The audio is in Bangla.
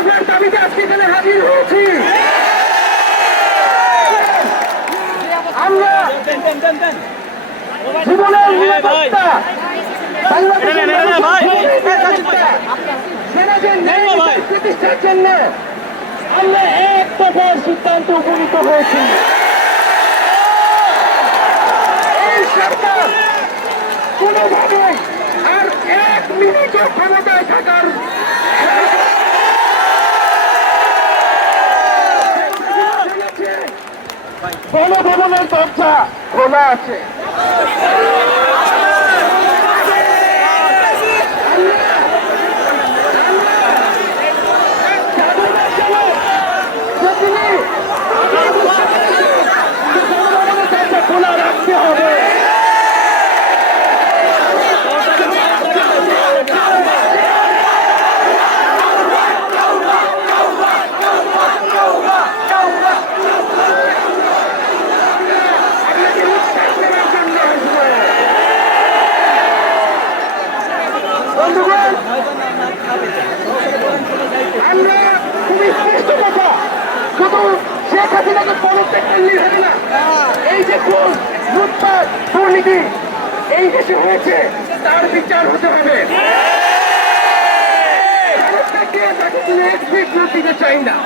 দফার দাবিতে আজকে এখানে হাজির হয়েছি। আমরা জীবনের নিরাপত্তা, প্রতিষ্ঠার জন্য আমরা এক দফার সিদ্ধান্ত উপনীত হয়েছি। এই সরকার কোনোভাবে আর 1 মিনিটও ক্ষমতায় থাকার গণভবনের দরজা খোলা আছে। খোলা রাখতে হবে। বন্ধুগণ, আমরা খুবই স্পষ্ট কথা, শুধু শেখ হাসিনাকে পদত্যাগ করলেই হবে না। এই যে খুন, লুটপাট, দুর্নীতি এই দেশে হয়েছে, তার বিচার হতে হবে। তাকে কোনো এক্সিট দিতে চাই না।